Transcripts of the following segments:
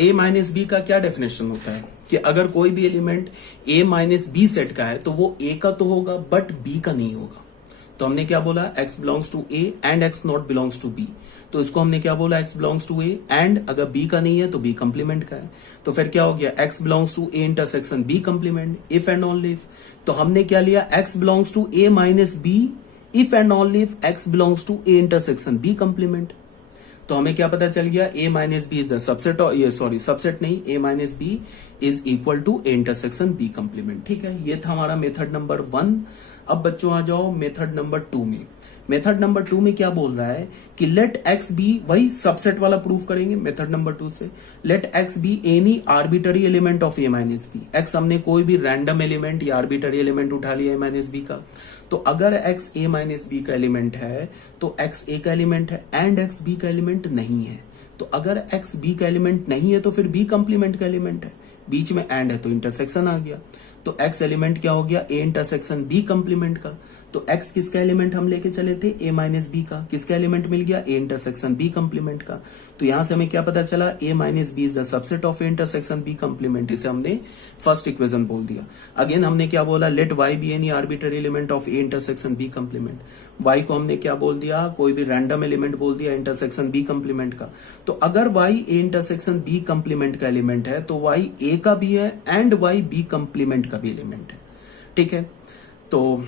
ए minus B का क्या definition होता है कि अगर कोई भी एलिमेंट ए माइनस बी सेट का है तो वो ए का तो होगा बट बी का नहीं होगा। तो हमने क्या बोला, x belongs to A and x not belongs to B. तो इसको हमने क्या बोला, x belongs to A and अगर b का नहीं है तो b कंप्लीमेंट का है। तो फिर क्या हो गया, x belongs to A intersection b complement, if and only if. तो हमने क्या लिया, x belongs to A minus B if and only if x belongs to A intersection b complement. तो हमें क्या पता चल गया, a minus B is the subset, ये सॉरी सबसेट नहीं, a minus B is equal to A intersection b complement. ठीक है, ये था हमारा मेथड नंबर 1। अब बच्चों आ जाओ मेथड नंबर 2 में। मेथड नंबर 2 में क्या बोल रहा है कि लेट एक्स बी, वही सबसेट वाला प्रूफ करेंगे मेथड नंबर 2 से। Let x be any arbitrary element of A minus B. X हमने कोई भी रैंडम एलिमेंट या आर्बिटरी एलिमेंट उठा लिया ए माइनस बी का। तो अगर एक्स ए माइनस बी का एलिमेंट है तो एक्स ए का एलिमेंट है एंड एक्स बी का एलिमेंट नहीं है। तो अगर एक्स बी का एलिमेंट नहीं है तो फिर बी कंप्लीमेंट का एलिमेंट है, बीच में एंड है तो इंटरसेक्शन आ गया। तो एक्स एलिमेंट क्या हो गया, ए इंटरसेक्शन बी कंप्लीमेंट का। तो एक्स किसका एलिमेंट हम लेके चले थे, ए माइनस बी का। किसका एलिमेंट मिल गया, ए इंटरसेक्शन बी कंप्लीमेंट का। तो यहां से हमें क्या पता चला, A minus B is the subset of A intersection B complement. इसे हमने फर्स्ट इक्वेशन बोल दिया। अगेन हमने क्या बोला, let y be any arbitrary element of A intersection B complement. Y को हमने क्या बोल दिया, कोई भी रैंडम एलिमेंट बोल दिया इंटरसेक्शन बी कंप्लीमेंट का। तो अगर y A intersection B complement का एलिमेंट है तो वाई ए का भी है एंड वाई बी कंप्लीमेंट का भी एलिमेंट है। ठीक है, तो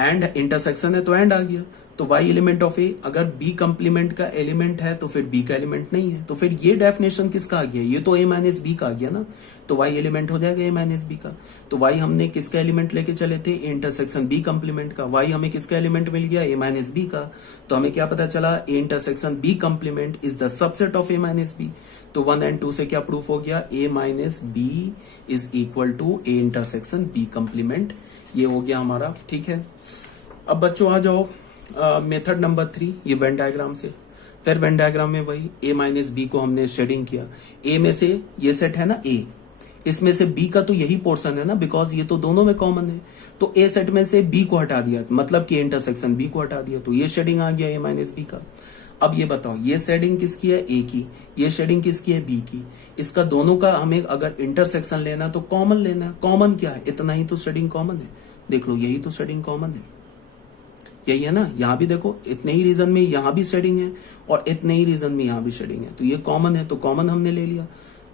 एंड इंटरसेक्शन है तो एंड आ गया। तो y एलिमेंट ऑफ ए, अगर b कंप्लीमेंट का एलिमेंट है तो फिर b का एलिमेंट नहीं है। तो फिर ये डेफिनेशन किसका आ गया, ये तो a माइनस बी का आ गया ना। तो y एलिमेंट हो जाएगा a माइनस बी का। तो y हमने किसका एलिमेंट लेके चले थे, a इंटरसेक्शन b कंप्लीमेंट का। y हमें किसका एलिमेंट मिल गया, a माइनस बी का। तो हमें क्या पता चला, a intersection b complement is the subset of a minus B. तो 1 एंड 2 से क्या प्रूफ हो गया, a minus B is equal to a intersection b complement. ये हो गया हमारा। ठीक है, अब बच्चों आ जाओ मेथड नंबर 3, ये वेन डायग्राम से। फिर वेन डायग्राम में वही a माइनस बी को हमने शेडिंग किया। a में से ये सेट है ना a, इसमें से b का तो यही पोर्शन है ना, बिकॉज ये तो दोनों में कॉमन है। तो a सेट में से b को हटा दिया, मतलब कि इंटरसेक्शन b को हटा दिया। तो ये शेडिंग आ गया a माइनस बी का। अब ये बताओ, ये शेडिंग किसकी है, a की, ये शेडिंग किसकी है, b की। इसका दोनों का हमें अगर इंटरसेक्शन लेना तो कॉमन लेना है। कॉमन क्या है, इतना ही तो शेडिंग कॉमन है। देख लो, यही तो शेडिंग कॉमन है, यही है ना। यहां भी देखो, इतने ही रीजन में यहां भी शेडिंग है और इतने ही रीजन में यहां भी शेडिंग है। तो ये कॉमन है, तो कॉमन हमने ले लिया।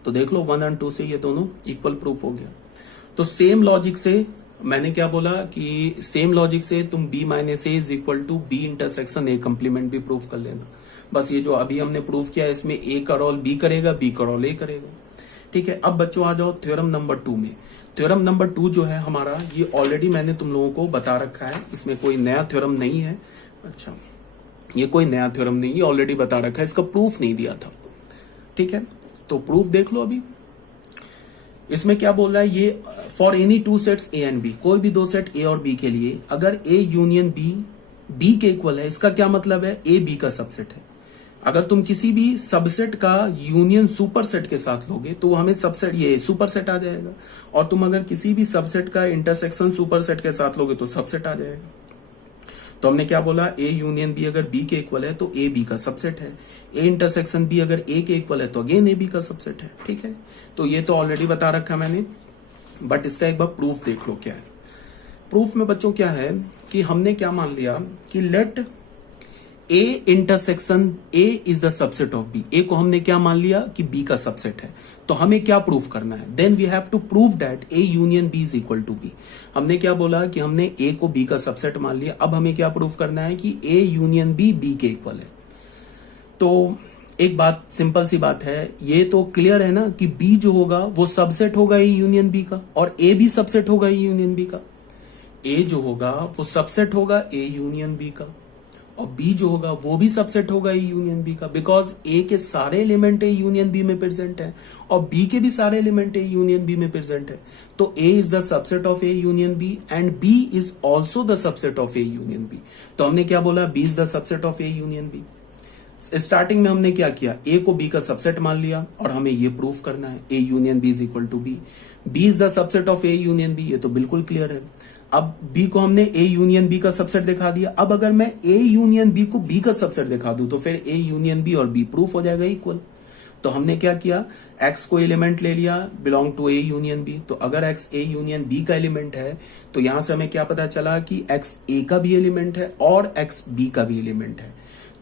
तो देख लो 1 और 2 से ये दोनों इक्वल प्रूफ हो गया। तो सेम लॉजिक से मैंने क्या बोला कि सेम लॉजिक से तुम b minus A is equal to B intersection A complement भी प्रूफ कर लेना। बस ये जो अभी हमने प्रूफ किया इसमें a का रोल b करेगा, b का रोल a करेगा। ठीक है, अब बच्चों आ जाओ थ्योरम नंबर 2 में। थ्योरम नंबर 2 जो है हमारा, ये ऑलरेडी मैंने तुम लोगों को बता रखा है, इसमें कोई नया थ्योरम नहीं है। अच्छा, ये कोई नया थ्योरम नहीं है, ऑलरेडी बता रखा है, इसका प्रूफ नहीं दिया था। ठीक है, तो प्रूफ देख लो। अभी इसमें क्या बोल रहा है, ये for any two sets A and B, कोई भी दो सेट ए और बी के लिए अगर ए यूनियन बी बी के इक्वल है, इसका क्या मतलब है, ए बी का सबसेट है। अगर तुम किसी भी सबसेट का यूनियन सुपर सेट के साथ लोगे तो हमें सबसेट, ये सुपर सेट आ जाएगा। और तुम अगर किसी भी सबसेट का इंटरसेक्शन सुपर सेट के साथ लोगे तो सबसेट आ जाएगा। तो हमने क्या बोला, ए यूनियन बी अगर बी के इक्वल है तो ए बी का सबसेट है। ए इंटरसेक्शन बी अगर ए के इक्वल है तो अगेन ए बी का सबसेट है। ठीक है, तो ये तो ऑलरेडी बता रखा मैंने, बट इसका एक बार प्रूफ देख लो क्या है। प्रूफ में बच्चों क्या है कि हमने क्या मान लिया कि let A intersection A is the subset of B. A को हमने क्या मान लिया कि बी का सबसेट है। तो हमें क्या प्रूफ करना है, then we have to prove that A union B is equal to B. हमने क्या बोला कि हमने ए को बी का सबसेट मान लिया। अब हमें क्या प्रूफ करना है कि ए यूनियन बी बी के इक्वल है। तो एक बात, सिंपल सी बात है, ये तो क्लियर है ना कि बी जो होगा वो सबसेट होगा ए यूनियन बी का, और ए भी सबसेट होगा ए यूनियन बी का। ए जो होगा वो सबसेट होगा ए यूनियन बी का, और बी जो होगा वो भी सबसेट होगा ए यूनियन बी का, बिकॉज ए के सारे एलिमेंट ए यूनियन बी में प्रेजेंट है और बी के भी सारे एलिमेंट ए यूनियन बी में प्रेजेंट है। तो A is the subset of A union B and B is also the subset of A union B. तो हमने क्या बोला, B is the subset of A union B. Starting में हमने क्या किया, ए को बी का सबसेट मान लिया और हमें ये प्रूफ करना है A union B is equal to B. B is the subset of A union B, ये तो बिल्कुल क्लियर है। अब बी को हमने ए यूनियन बी का सबसेट दिखा दिया। अब अगर मैं ए यूनियन बी को बी का सबसेट दिखा दूं तो फिर ए यूनियन बी और बी प्रूफ हो जाएगा इक्वल। तो हमने क्या किया, x को एलिमेंट ले लिया belong to A union B. तो अगर x ए यूनियन बी का एलिमेंट है तो यहां से हमें क्या पता चला कि x ए का भी एलिमेंट है और x बी का भी एलिमेंट है।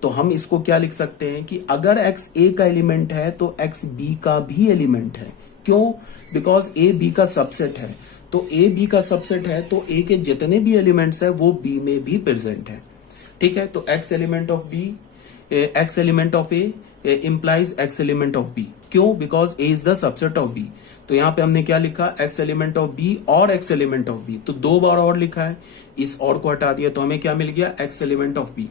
तो हम इसको क्या लिख सकते हैं कि अगर x ए का एलिमेंट है तो x बी का भी एलिमेंट है। क्यों? बिकॉज ए बी का सबसेट है। तो ए बी का सबसेट है तो ए के जितने भी एलिमेंट्स है वो बी में भी प्रेजेंट है। ठीक है, तो x element of B, x element of A implies x element of b। क्यों? Because a is the subset of b। तो यहां पे हमने क्या लिखा, x एलिमेंट ऑफ b और x एलिमेंट ऑफ b। तो दो बार और लिखा है, इस और को हटा दिया तो हमें क्या मिल गया, x एलिमेंट ऑफ b।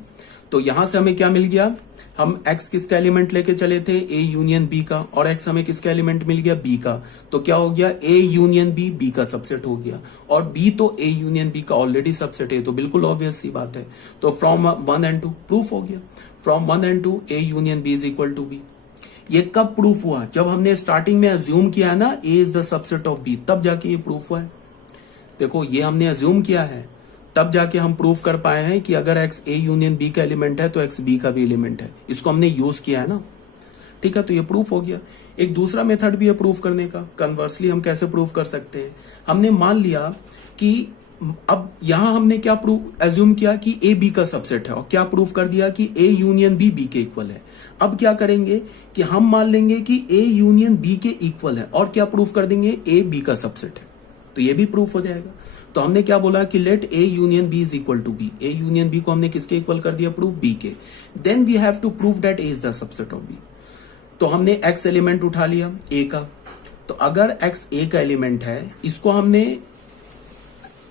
तो यहां से हमें क्या मिल गया, हम x किसका एलिमेंट लेके चले थे, a यूनियन b का, और x हमें किसका एलिमेंट मिल गया, b का। तो क्या हो गया, a यूनियन b b का सबसेट हो गया, और b तो a यूनियन b का ऑलरेडी सबसेट है। तो बिल्कुल ऑब्वियस सी बात है। तो फ्रॉम 1 and 2 प्रूफ हो गया, from 1 and 2 a union b is equal to b। ये कब प्रूफ हुआ, जब हमने स्टार्टिंग में अज्यूम किया है ना a is the subset of b, तब जाके ये प्रूफ हुआ है। देखो ये हमने अज्यूम किया है, तब जाके हम प्रूफ कर पाए हैं कि अगर x a यूनियन b का एलिमेंट है तो x b का भी एलिमेंट है। इसको हमने यूज किया है ना। ठीक है, तो ये प्रूफ हो गया। एक दूसरा मेथड भी है प्रूफ करने का। कन्वर्सली हम कैसे प्रूफ कर सकते हैं, हमने मान लिया कि अब यहां हमने क्या प्रूफ एज्यूम किया कि ए बी का सबसेट है, और क्या प्रूफ कर दिया कि ए यूनियन बी बी के इक्वल है। अब क्या करेंगे कि हम मान लेंगे कि ए यूनियन बी के इक्वल है, और क्या प्रूफ कर देंगे, ए बी का सबसेट है। तो ये भी प्रूफ हो जाएगा। तो हमने क्या बोला कि let A union B is equal to B. A union B को हमने किसके इक्वल कर दिया, प्रूफ बी के। Then we have to prove that A is the subset of B. तो हमने एक्स एलिमेंट उठा लिया ए का। तो अगर एक्स ए का एलिमेंट है, इसको हमने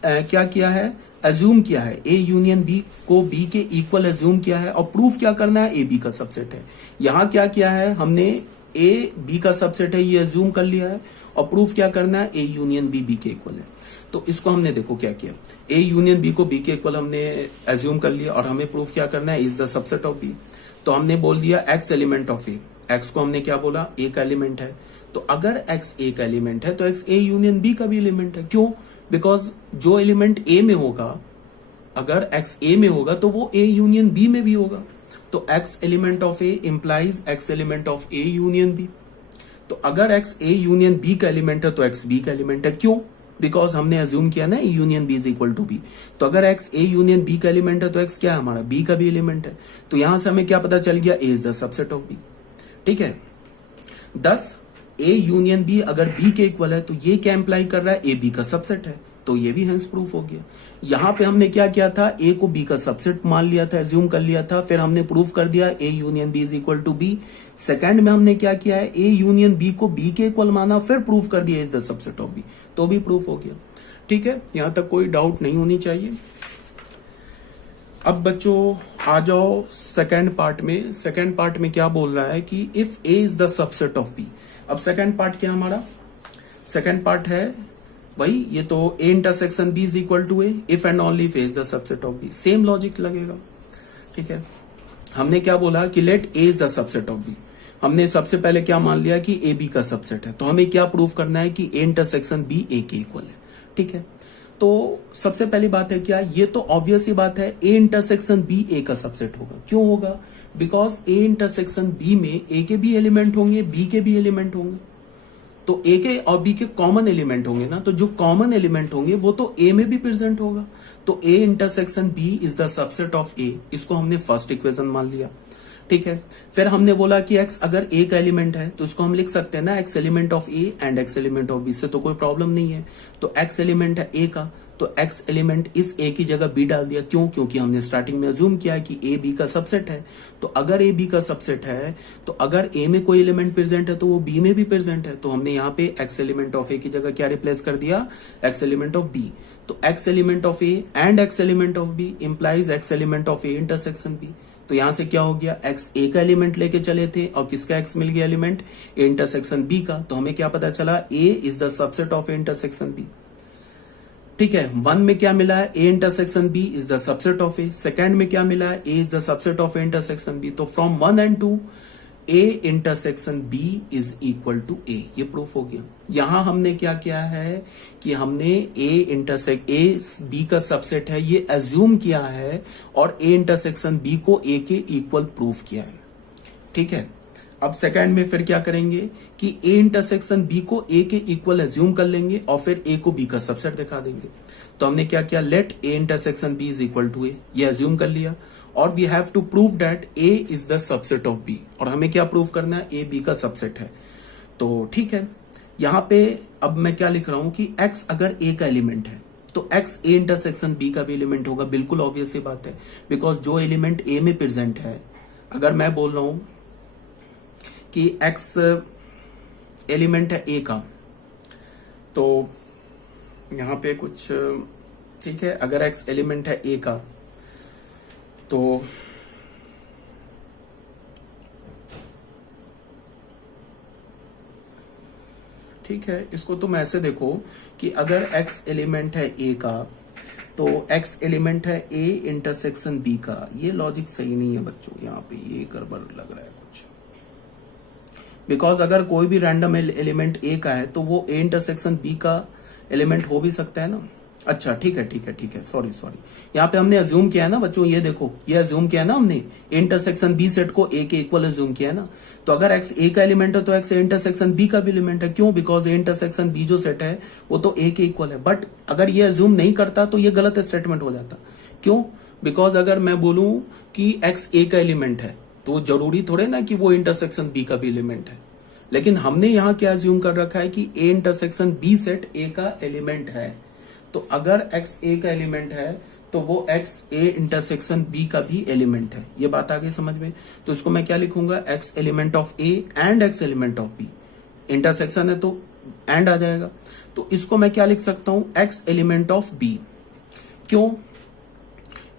क्या किया है, अज्यूम किया है, ए यूनियन बी को बी के इक्वल अज्यूम किया है, और प्रूफ क्या करना है, ए बी का सबसेट है। यहां क्या किया है हमने, ए बी का सबसेट है ये अज्यूम कर लिया है, और प्रूफ क्या करना है, ए यूनियन बी बी के इक्वल है। तो इसको हमने देखो क्या किया, ए यूनियन बी को बी के इक्वल हमने अज्यूम कर लिया, और हमें प्रूफ क्या करना है, is the subset of B. तो हमने बोल दिया X element of A, X को हमने क्या बोला, ए का एलिमेंट है। तो अगर एक्स ए का एलिमेंट है तो एक्स ए यूनियन बी का भी एलिमेंट है। क्यों? बिकॉज जो एलिमेंट ए में होगा, अगर एक्स ए में होगा तो वो ए यूनियन बी में भी होगा। तो X element of A implies X element of A union B. तो अगर एक्स ए यूनियन बी का एलिमेंट है तो एक्स बी का एलिमेंट है। क्यों? बिकॉज हमने अज्यूम किया ना A union B is equal to B. तो अगर एक्स ए यूनियन बी का एलिमेंट है तो एक्स क्या है हमारा, बी का भी एलिमेंट है। तो यहां से हमें क्या पता चल गया, A is the subset of B. ठीक है, 10 ए यूनियन बी अगर बी के इक्वल है तो ये क्या इंप्लाई कर रहा है, ए बी का सबसेट है। तो ये भी हेंस प्रूफ हो गया। यहां पे हमने क्या किया था, ए को बी का सबसेट मान लिया था, एज्यूम कर लिया था, फिर हमने प्रूफ कर दिया A union B is equal to B. Second में हमने क्या किया है, ए यूनियन बी को बी के इक्वल माना, फिर प्रूफ कर दिया is the subset of B, तो भी प्रूफ हो गया। ठीक है, यहां तक कोई डाउट नहीं होनी चाहिए। अब बच्चों आ जाओ सेकंड पार्ट में। सेकंड पार्ट में क्या बोल रहा है कि if A is the subset of B. अब सेकंड पार्ट क्या हमारा, सेकंड पार्ट है भाई ये तो A intersection B is equal to A, if and only if A is the subset of B. Same logic लगेगा। ठीक है, हमने क्या बोला कि let A is the subset of B. हमने सबसे पहले क्या मान लिया कि ए बी का सबसेट है, तो हमें क्या प्रूफ करना है कि ए इंटरसेक्शन बी ए के इक्वल है। ठीक है, तो सबसे पहली बात है क्या, ये तो ऑब्वियस ही बात है, ए इंटरसेक्शन बी ए का सबसेट होगा। क्यों होगा, बिकॉज ए इंटरसेक्शन बी में ए के भी एलिमेंट होंगे, बी के भी एलिमेंट होंगे। तो ए के और बी के कॉमन एलिमेंट होंगे ना, तो जो कॉमन एलिमेंट होंगे वो तो ए में भी प्रेजेंट होगा। तो A intersection B is the subset of A, इसको हमने फर्स्ट इक्वेशन मान लिया। ठीक है, फिर हमने बोला कि x अगर a का एलिमेंट है तो उसको हम लिख सकते हैं ना x element of a and x element of b, इससे तो कोई प्रॉब्लम नहीं है। तो x एलिमेंट है a का, तो x एलिमेंट इस a की जगह b डाल दिया। क्यों? क्योंकि हमने स्टार्टिंग में अज्यूम किया कि a b का सबसेट है। तो अगर a b का सबसेट है तो अगर a में कोई एलिमेंट प्रेजेंट है तो वो b में भी प्रेजेंट है। तो हमने यहाँ पे x एलिमेंट ऑफ a की जगह क्या रिप्लेस कर दिया, x एलिमेंट ऑफ b। तो x element of a and x element of b implies x element of a intersection b। तो यहां से क्या हो गया, x a का एलिमेंट लेके चले थे और किसका x मिल गया एलिमेंट, a इंटरसेक्शन b का। तो हमें क्या पता चला, a is the subset of a intersection b। ठीक है, 1 में क्या मिला है, a intersection b is the subset of a। Second में क्या मिला है, a is the subset of a intersection b। तो from 1 and 2 a intersection b is equal to a, ये प्रूफ हो गया। यहां हमने क्या किया है कि हमने a b का सबसेट है ये अज्यूम किया है, और a इंटरसेक्शन b को a के इक्वल प्रूफ किया है। ठीक है, अब सेकंड में फिर क्या करेंगे कि ए इंटरसेक्शन बी को ए के इक्वल एज्यूम कर लेंगे और फिर ए को बी का सबसेट दिखा देंगे। तो हमने क्या किया, let A intersection B is equal to A, ये एज्यूम कर लिया और we have to prove that A is the subset of B. और हमें क्या प्रूव करना है, ए बी का सबसेट है। तो ठीक है, यहां पे अब मैं क्या लिख रहा हूं कि x अगर a का एलिमेंट है तो x a इंटरसेक्शन b का भी एलिमेंट होगा। बिल्कुल ऑब्वियस सी बात है, बिकॉज जो एलिमेंट a में प्रेजेंट है, अगर मैं बोल रहा हूं कि x एलिमेंट है a का, तो यहां पे कुछ ठीक है, अगर x एलिमेंट है a का तो ठीक है, इसको तुम ऐसे देखो कि अगर x एलिमेंट है a का तो x एलिमेंट है a इंटरसेक्शन b का। ये लॉजिक सही नहीं है बच्चों, यहाँ पे ये गड़बड़ लग रहा है कुछ। बिकॉज अगर कोई भी रैंडम एलिमेंट a का है तो वो a इंटरसेक्शन b का एलिमेंट हो भी सकता है ना। अच्छा ठीक है, सॉरी यहाँ पे हमने अज्यूम किया है ना बच्चों, ये देखो, ये अज्यूम किया है ना हमने, इंटरसेक्शन बी सेट को ए के इक्वल अज्यूम किया है ना। तो अगर एक्स ए का एलिमेंट है तो एक्स इंटरसेक्शन बी का भी एलिमेंट है। क्यों? बिकॉज ए इंटरसेक्शन बी जो सेट है वो तो ए के इक्वल है। बट अगर ये अज्यूम नहीं करता तो ये गलत स्टेटमेंट हो जाता। क्यों? बिकॉज अगर मैं बोलूं कि एक्स ए का एलिमेंट है तो जरूरी थोड़े ना कि वो इंटरसेक्शन बी का भी एलिमेंट है। लेकिन हमने यहाँ क्या अज्यूम कर रखा है कि A intersection B set A का एलिमेंट है। तो अगर x a का एलिमेंट है तो वो x a इंटरसेक्शन b का भी एलिमेंट है। ये बात आ गई समझ में? तो इसको मैं क्या लिखूंगा, x element of a and x element of b। Intersection है तो एंड आ जाएगा। तो इसको मैं क्या लिख सकता हूं, x एलिमेंट ऑफ b। क्यों?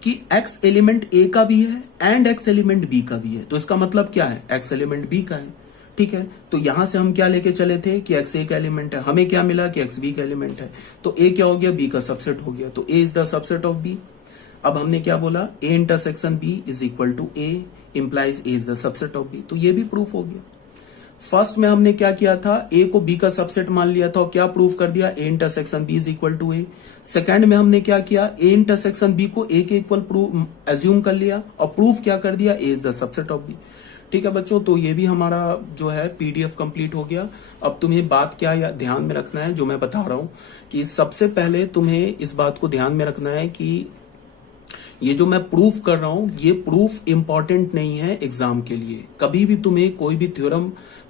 कि x एलिमेंट a का भी है एंड x एलिमेंट b का भी है। तो इसका मतलब क्या है, x एलिमेंट b का है। ठीक है, तो यहां से हम क्या लेके चले थे कि x a का एलिमेंट है, हमें क्या मिला कि x b का एलिमेंट है। तो a क्या हो गया, b का सबसेट हो गया। तो a is the subset of b। अब हमने क्या बोला, a intersection b is equal to a implies a is the subset of b। तो ये भी प्रूफ हो गया। फर्स्ट में हमने क्या किया था, a को b का सबसेट मान लिया था और क्या प्रूफ कर दिया, a intersection b is equal to a। Second में हमने क्या किया, a इंटरसेक्शन b को a के इक्वल एज्यूम कर लिया और प्रूफ क्या कर दिया, a is the subset of b। ठीक है बच्चों, तो ये भी हमारा जो है पीडीएफ कंप्लीट हो गया। अब तुम्हें बात क्या ध्यान में रखना है, जो मैं बता रहा हूं कि सबसे पहले तुम्हें इस बात को ध्यान में रखना है कि ये जो मैं प्रूफ कर रहा हूं ये प्रूफ इंपॉर्टेंट नहीं है एग्जाम के लिए। कभी भी तुम्हें कोई भी थ्योरम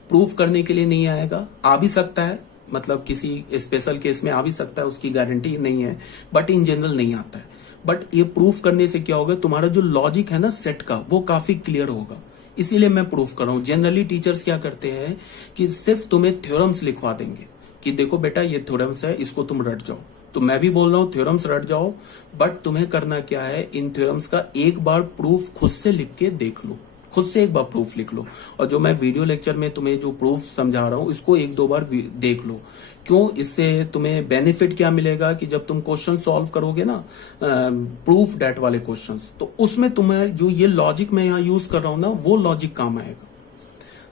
प्रूफ करने के लिए नहीं आएगा। आ भी सकता है, मतलब किसी स्पेशल केस में आ भी सकता है, उसकी गारंटी नहीं है, बट इन जनरल नहीं आता है। बट ये प्रूफ करने से क्या होगा, तुम्हारा जो लॉजिक है ना सेट का, वो काफी क्लियर होगा। इसीलिए मैं प्रूफ कर रहा हूं। जनरली टीचर्स क्या करते हैं कि सिर्फ तुम्हें थ्योरम्स लिखवा देंगे कि देखो बेटा ये थ्योरम्स है, इसको तुम रट जाओ। तो मैं भी बोल रहा हूं थ्योरम्स रट जाओ, बट तुम्हें करना क्या है, इन थ्योरम्स का एक बार प्रूफ खुद से लिख के देख लो, खुद से एक बार प्रूफ लिख लो। और जो मैं वीडियो लेक्चर में तुम्हें जो प्रूफ समझा रहा हूं इसको एक दो बार देख लो। क्यों? इससे तुम्हें बेनिफिट क्या मिलेगा कि जब तुम क्वेश्चन सॉल्व करोगे ना, प्रूफ डेट वाले क्वेश्चंस, तो उसमें तुम्हें जो ये लॉजिक मैं यहाँ यूज कर रहा हूं ना, वो लॉजिक काम आएगा।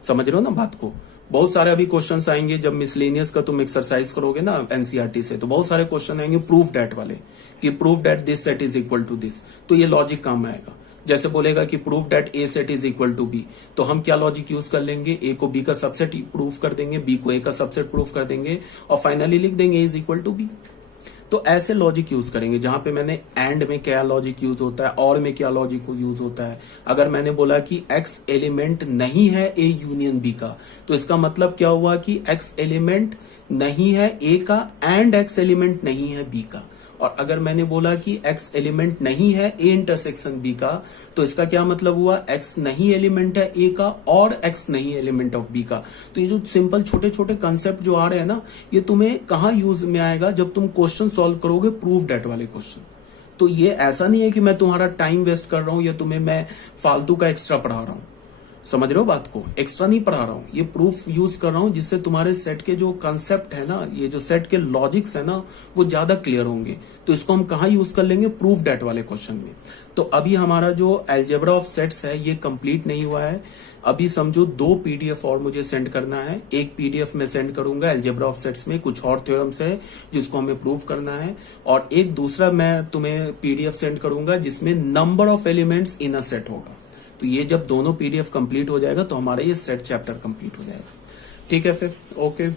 समझ रहे हो ना बात को? बहुत सारे अभी क्वेश्चंस आएंगे जब मिसलेनियस का तुम एक्सरसाइज करोगे ना एनसीईआरटी से, तो बहुत सारे क्वेश्चन आएंगे प्रूफ डेट वाले कि proof that this set is equal to this. तो ये लॉजिक काम आएगा। जैसे बोलेगा कि proof that A set is equal to B, तो हम क्या लॉजिक यूज कर लेंगे, ए को बी का सबसेट प्रूफ कर देंगे, बी को ए का सबसेट प्रूफ कर देंगे और फाइनली लिख देंगे इज इक्वल टू बी। तो ऐसे लॉजिक यूज करेंगे। जहां पे मैंने एंड में क्या लॉजिक यूज होता है, और में क्या लॉजिक यूज होता है। अगर मैंने बोला कि एक्स एलिमेंट नहीं है ए यूनियन बी का, तो इसका मतलब क्या हुआ कि एक्स एलिमेंट नहीं है ए का एंड एक्स एलिमेंट नहीं है बी का। और अगर मैंने बोला कि x एलिमेंट नहीं है a इंटरसेक्शन b का, तो इसका क्या मतलब हुआ, x नहीं एलिमेंट है a का और x नहीं एलिमेंट ऑफ b का। तो ये जो सिंपल छोटे छोटे कंसेप्ट जो आ रहे हैं ना, ये तुम्हें कहाँ यूज में आएगा, जब तुम क्वेश्चन सॉल्व करोगे प्रूफ डेट वाले क्वेश्चन। तो ये ऐसा नहीं है कि मैं तुम्हारा टाइम वेस्ट कर रहा हूं या तुम्हें मैं फालतू का एक्स्ट्रा पढ़ा रहा हूं। समझ रहे हो बात को? एक्स्ट्रा नहीं पढ़ा रहा हूं, ये प्रूफ यूज कर रहा हूं जिससे तुम्हारे सेट के जो कंसेप्ट है ना, ये जो सेट के लॉजिक्स है ना, वो ज्यादा क्लियर होंगे। तो इसको हम कहाँ यूज कर लेंगे, प्रूफ डेट वाले क्वेश्चन में। तो अभी हमारा जो अलजेब्रा ऑफ सेट्स है ये कंप्लीट नहीं हुआ है। अभी समझो 2 पीडीएफ और मुझे सेंड करना है। एक पीडीएफ में सेंड करूंगा अलजेब्रा ऑफ सेट्स में कुछ और थ्योरम्स है जिसको हमें प्रूव करना है, और एक दूसरा मैं तुम्हें पीडीएफ सेंड करूंगा जिसमें number of elements in a set होगा। तो ये जब दोनों पीडीएफ कंप्लीट हो जाएगा तो हमारा ये सेट चैप्टर कंप्लीट हो जाएगा। ठीक है फिर, ओके।